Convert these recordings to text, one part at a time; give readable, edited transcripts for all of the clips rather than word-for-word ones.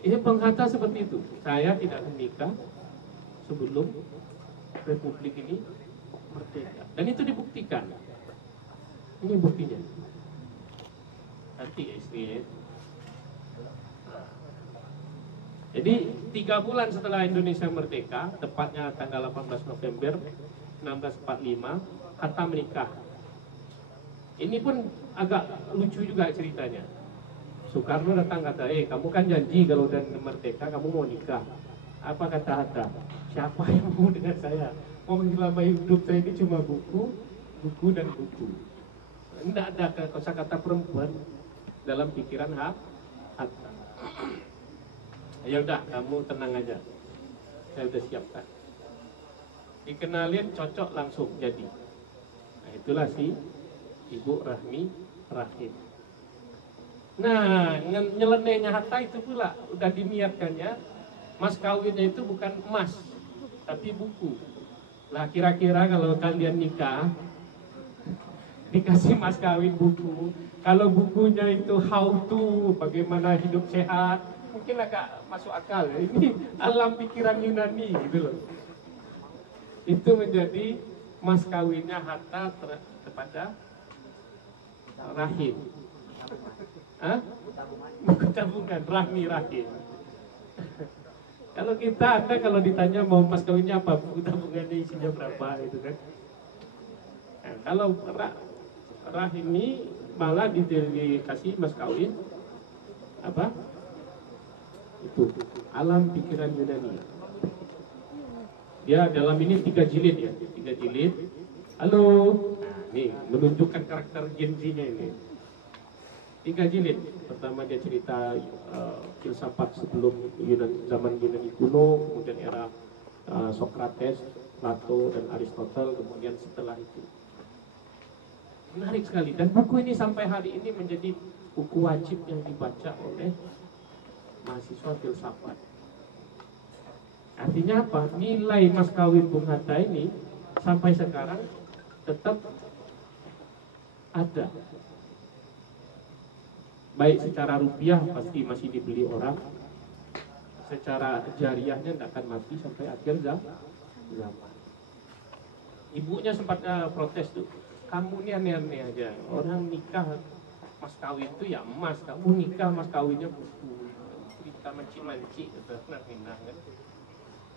Bang Hatta seperti itu. Saya tidak menikah sebelum Republik ini merdeka. Dan itu dibuktikan. Ini buktinya. Nanti ya istri. Jadi 3 bulan setelah Indonesia merdeka, tepatnya tanggal 18 November 1945, Hatta menikah. Ini pun agak lucu juga ceritanya. Soekarno datang kata, kamu kan janji kalau udah merdeka kamu mau nikah. Apa kata Hatta? Siapa yang mau dengan saya? Mau selama hidup saya ini cuma buku, buku dan buku. Tidak ada kata perempuan dalam pikiran Hatta. Ya udah, kamu tenang aja. Saya udah siapkan. Dikenalin, cocok, langsung jadi. Nah, itulah si Ibu Rahmi Rahim. Nah, nyelenehnya Hatta itu pula udah diniatkannya, mas kawinnya itu bukan emas, tapi buku. Lah kira-kira kalau kalian nikah, dikasih mas kawin buku, kalau bukunya itu how to, bagaimana hidup sehat, mungkin agak masuk akal ya. Ini alam pikiran Yunani gitu loh. Itu menjadi mas kawinnya Hatta kepada Rahim. Buku tabungan, Rahmi Rahim. Kalau kita ada, kalau ditanya mau mas kawinnya apa, buku tabungannya isinya berapa itu kan. Nah, kalau Rahim ini malah dikasih mas kawin apa? Itu alam pikiran Yunani. Dia dalam ini 3 jilid ya, 3 jilid. Halo, nah, nih menunjukkan karakter Gen Z-nya ini. 3 jilid. Pertama dia cerita filsafat sebelum zaman Yunani kuno, kemudian era Socrates, Plato dan Aristotle, kemudian setelah itu. Menarik sekali, dan buku ini sampai hari ini menjadi buku wajib yang dibaca oleh mahasiswa filsafat. Artinya apa? Nilai mas kawin Bung Hatta ini sampai sekarang tetap ada. Baik secara rupiah pasti masih dibeli orang, secara jariahnya tidak akan mati sampai akhir zaman. Ibunya sempat protes tuh, kamu ini aneh-aneh aja, orang nikah mas kawin tuh ya emas, kamu nikah mas kawinnya buku, cerita manci-manci gitu, kan?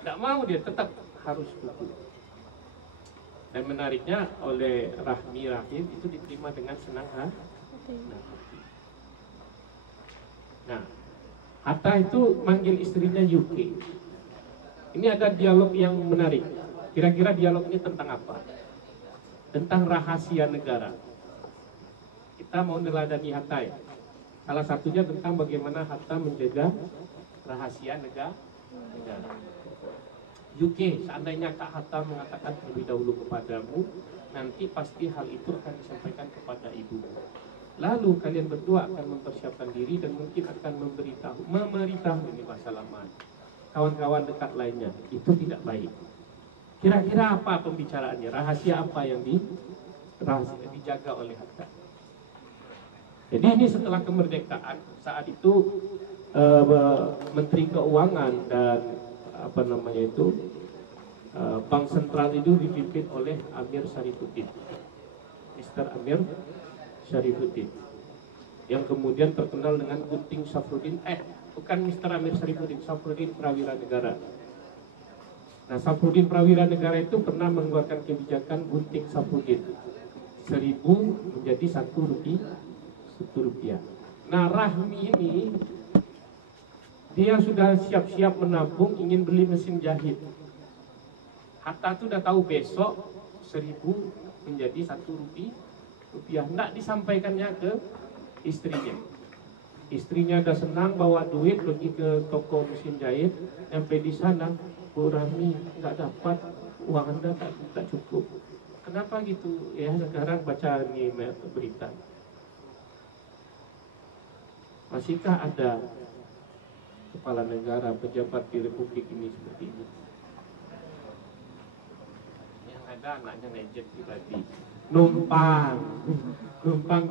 Tidak mau, dia tetap harus buku. Dan menariknya oleh Rahmi Rahim itu diterima dengan senang hati. Nah, Hatta itu manggil istrinya Yuki. Ini ada dialog yang menarik. Kira-kira dialog ini tentang apa? Tentang rahasia negara. Kita mau neladani Hatta ya. Salah satunya tentang bagaimana Hatta menjaga rahasia negara. Yuki, seandainya Kak Hatta mengatakan terlebih dahulu kepadamu, nanti pasti hal itu akan disampaikan kepada ibu. Lalu kalian berdua akan mempersiapkan diri dan mungkin akan memberitahu ini bahasa lama, kawan-kawan dekat lainnya. Itu tidak baik. Kira-kira apa pembicaraannya? Rahasia apa yang dijaga oleh Hatta? Jadi ini setelah kemerdekaan, saat itu Menteri Keuangan dan Bank Sentral itu dipimpin oleh Amir Syarifuddin, Mr. Amir Syarifuddin, yang kemudian terkenal dengan Gunting Safruddin, bukan Mr. Amir Syarifuddin, Safruddin Prawira Negara. Nah, Safruddin Prawira Negara itu pernah mengeluarkan kebijakan Gunting Safruddin, 1000 menjadi 1 rupiah. Nah, Rahmi ini dia sudah siap-siap menabung, ingin beli mesin jahit. Hatta itu udah tahu besok 1000 menjadi 1 rupiah. Tidak disampaikannya ke istrinya. Istrinya udah senang bawa duit pergi ke toko mesin jahit. Sampai di sana, Bu Rahmi nggak dapat, uang Anda tak cukup. Kenapa gitu? Ya sekarang baca nih berita. Masihkah ada kepala negara, pejabat di Republik ini seperti ini? Yang ada anaknya naik jet pribadi, numpang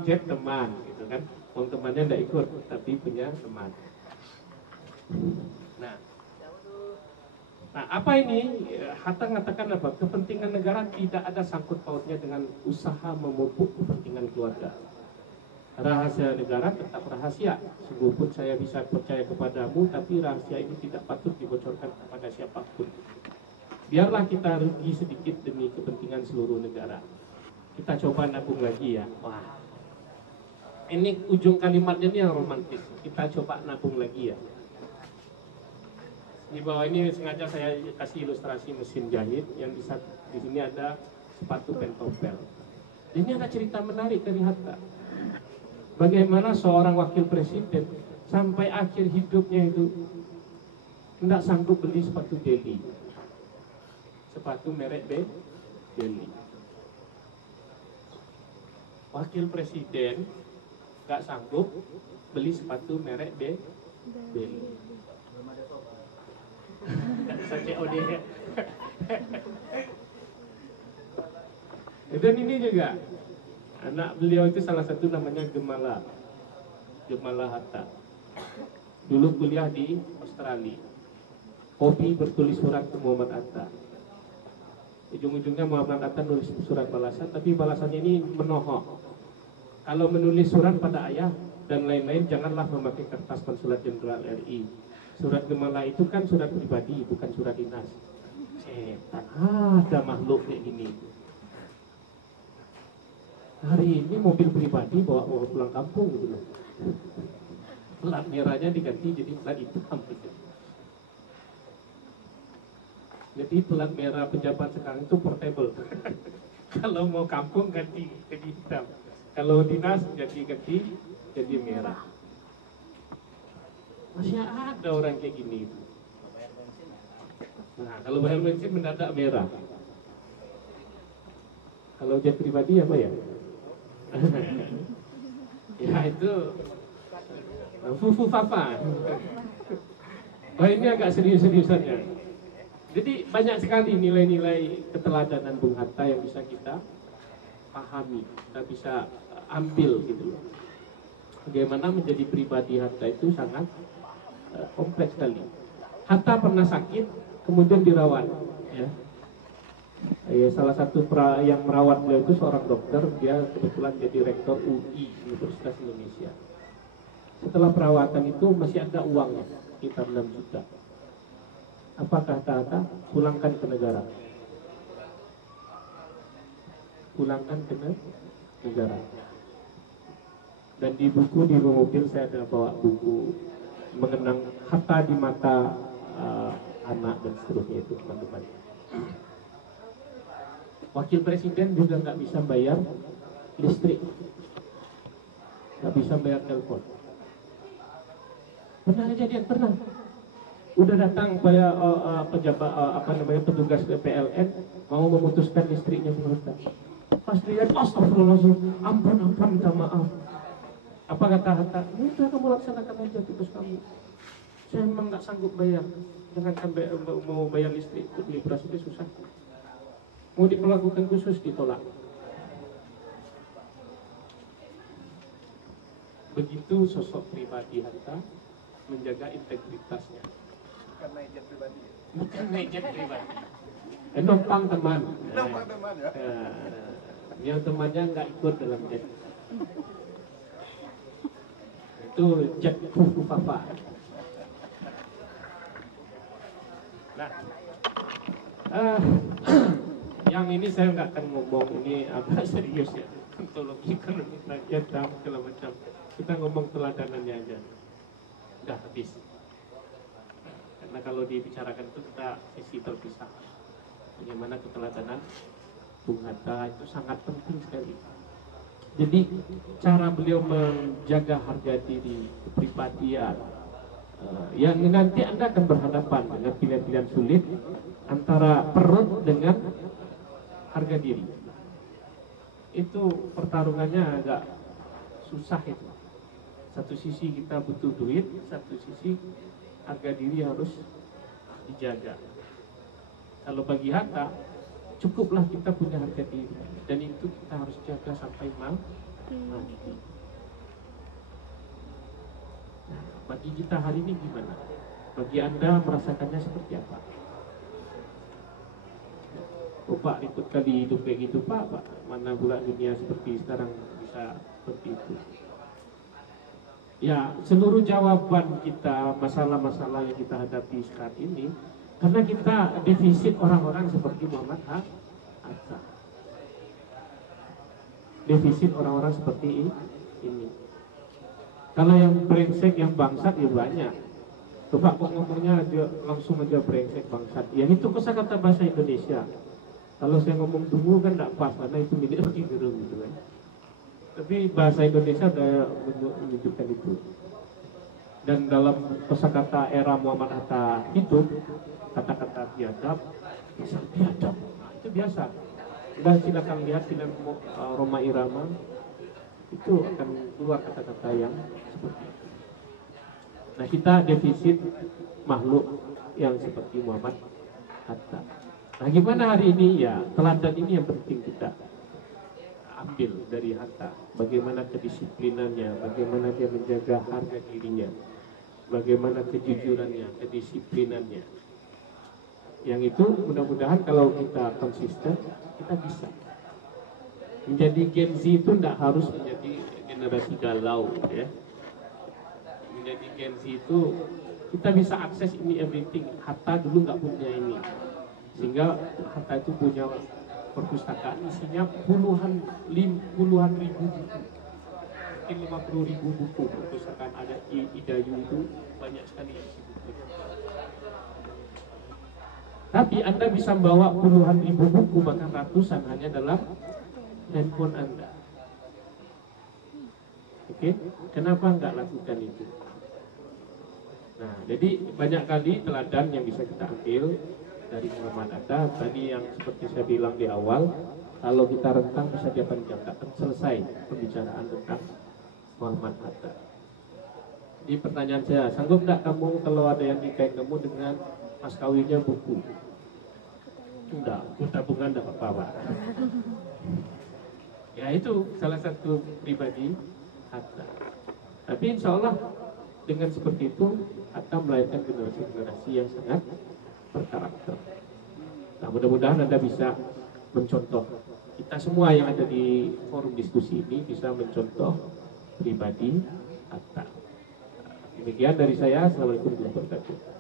jet teman, gitu kan? Temannya tidak ikut, tapi punya teman. Nah, nah apa ini? Hatta mengatakan apa? Kepentingan negara tidak ada sangkut pautnya dengan usaha memupuk kepentingan keluarga. Rahasia negara tetap rahasia. Sungguh pun saya bisa percaya kepadamu, tapi rahasia ini tidak patut dibocorkan kepada siapapun. Biarlah kita rugi sedikit demi kepentingan seluruh negara. Kita coba nabung lagi ya. Wah, ini ujung kalimatnya ini yang romantis. Kita coba nabung lagi ya. Di bawah ini sengaja saya kasih ilustrasi mesin jahit yang di sini ada sepatu pentopel. Ini ada cerita menarik dari Hatta. Bagaimana seorang wakil presiden sampai akhir hidupnya itu tidak sanggup beli sepatu Deli, sepatu merek Deli. Wakil presiden nggak sanggup beli sepatu merek Deli. Bisa COD ya. Dan ini juga anak beliau itu salah satu namanya Gemala Hatta. Dulu kuliah di Australia. Hobi bertulis surat ke Muhammad Hatta. Ujung-ujungnya Muhammad Hatta nulis surat balasan, tapi balasannya ini menohok. Kalau menulis surat pada ayah dan lain-lain, janganlah memakai kertas konsulat jenderal RI. Surat Gemala itu kan surat pribadi, bukan surat dinas. Setan, ada makhluk kayak gini. Hari ini mobil pribadi bawa pulang kampung gitu loh. Plat merahnya diganti jadi plat hitam gitu. Jadi plat merah pejabat sekarang itu portable. Kalau mau kampung ganti jadi hitam. Kalau dinas jadi merah. Masih ada orang kayak gini. Nah, kalau bayar bensin mendadak merah. Kalau jet pribadi apa ya? Ya itu fufu papa. Oh ini agak serius-seriusannya. Jadi banyak sekali nilai-nilai keteladanan Bung Hatta yang bisa kita pahami, kita bisa ambil gitu loh. Bagaimana menjadi pribadi Hatta itu sangat kompleks sekali. Hatta pernah sakit, kemudian dirawat. Ya. Salah satu yang merawat beliau itu seorang dokter, dia kebetulan jadi rektor UI Universitas Indonesia. Setelah perawatan itu masih ada uangnya, sekitar 6 juta. Apa kata Hatta? Pulangkan ke negara. Pulangkan ke negara. Dan di buku di mobil saya ada bawa buku mengenang Hatta di mata anak dan seterusnya itu teman-teman. Wakil presiden juga nggak bisa bayar listrik, nggak bisa bayar telepon. Pernah kejadian, pernah. Udah datang bayar pejabat petugas PLN mau memutuskan listriknya berhenti. Pas dilihat, astagfirullahaladzim, ampun minta maaf. Apa kata Hatta? Udah kamu laksanakan aja tugas kamu. Saya memang nggak sanggup bayar. Jangan sampai mau bayar listrik, beli beras itu susah. Mau diperlakukan khusus ditolak. Begitu sosok pribadi Hatta menjaga integritasnya. Bukan naik jet pribadi. Bukan naik jet pribadi. Numpang teman. Numpang teman ya. Yang temannya nggak ikut dalam jet. Itu jet fufu papa. Nah, yang ini saya nggak akan ngomong, ini agak serius ya, ontologi ekonomi rakyat dan segala macam. Kita ngomong teladanannya aja, udah habis. Karena kalau dibicarakan itu kita sesi terpisah. Bagaimana keteladanan Bung Hatta itu sangat penting sekali. Jadi cara beliau menjaga harga diri, kepribadian, yang nanti Anda akan berhadapan dengan pilihan-pilihan sulit antara perut dengan harga diri. Itu pertarungannya agak susah itu. Satu sisi kita butuh duit, satu sisi harga diri harus dijaga. Kalau bagi Hatta, cukuplah kita punya harga diri, dan itu kita harus jaga sampai mati. Nah, bagi kita hari ini gimana? Bagi Anda merasakannya seperti apa? Oh Pak, ikut kali hidup kayak gitu Pak, mana pula dunia seperti sekarang bisa seperti itu. Ya, seluruh jawaban kita, masalah-masalah yang kita hadapi saat ini, karena kita defisit orang-orang seperti Muhammad Hatta. Defisit orang-orang seperti ini. Kalau yang brengsek, yang bangsat ya banyak. Coba kok ngomongnya aja, langsung aja brengsek bangsat. Ya itu kosakata bahasa Indonesia. Kalau saya ngomong dungu kan tidak pas, karena itu milik Rocky Gerung gitu kan. Tapi bahasa Indonesia sudah menunjukkan itu. Dan dalam kosakata era Muhammad Hatta hidup, kata-kata biadab, bisa biadab. Nah, itu biasa. Dan silakan lihat film Roma Irama, itu akan keluar kata-kata yang seperti itu. Nah, kita defisit makhluk yang seperti Muhammad Hatta. Nah, gimana hari ini? Ya, teladan ini yang penting kita ambil dari Hatta. Bagaimana kedisiplinannya, bagaimana dia menjaga harga dirinya, bagaimana kejujurannya, kedisiplinannya. Yang itu mudah-mudahan kalau kita konsisten, kita bisa. Menjadi Gen Z itu tidak harus menjadi generasi galau, ya. Menjadi Gen Z itu kita bisa akses ini everything. Hatta dulu nggak punya ini, sehingga Hatta itu punya perpustakaan isinya puluhan ribu buku, mungkin 50.000 buku. Perpustakaan ada Idayu itu banyak sekali isi buku. Tapi Anda bisa membawa puluhan ribu buku, bahkan ratusan hanya dalam handphone Anda. Oke, kenapa nggak lakukan itu? Nah, jadi banyak kali teladan yang bisa kita ambil dari Muhammad Hatta. Tadi yang seperti saya bilang di awal, kalau kita rentang bisa 8 jam, tak akan selesai pembicaraan tentang Muhammad Hatta. Jadi pertanyaan saya, sanggup nggak kamu kalau ada yang nikahin kamu dengan mas kawinnya buku? Enggak, tabungan enggak apa-apa. Ya itu salah satu pribadi Hatta. Tapi insya Allah dengan seperti itu Hatta melahirkan generasi-generasi yang sangat berkarakter. Nah, mudah-mudahan Anda bisa mencontoh, kita semua yang ada di forum diskusi ini bisa mencontoh pribadi Hatta. Demikian dari saya. Assalamualaikum warahmatullahi wabarakatuh.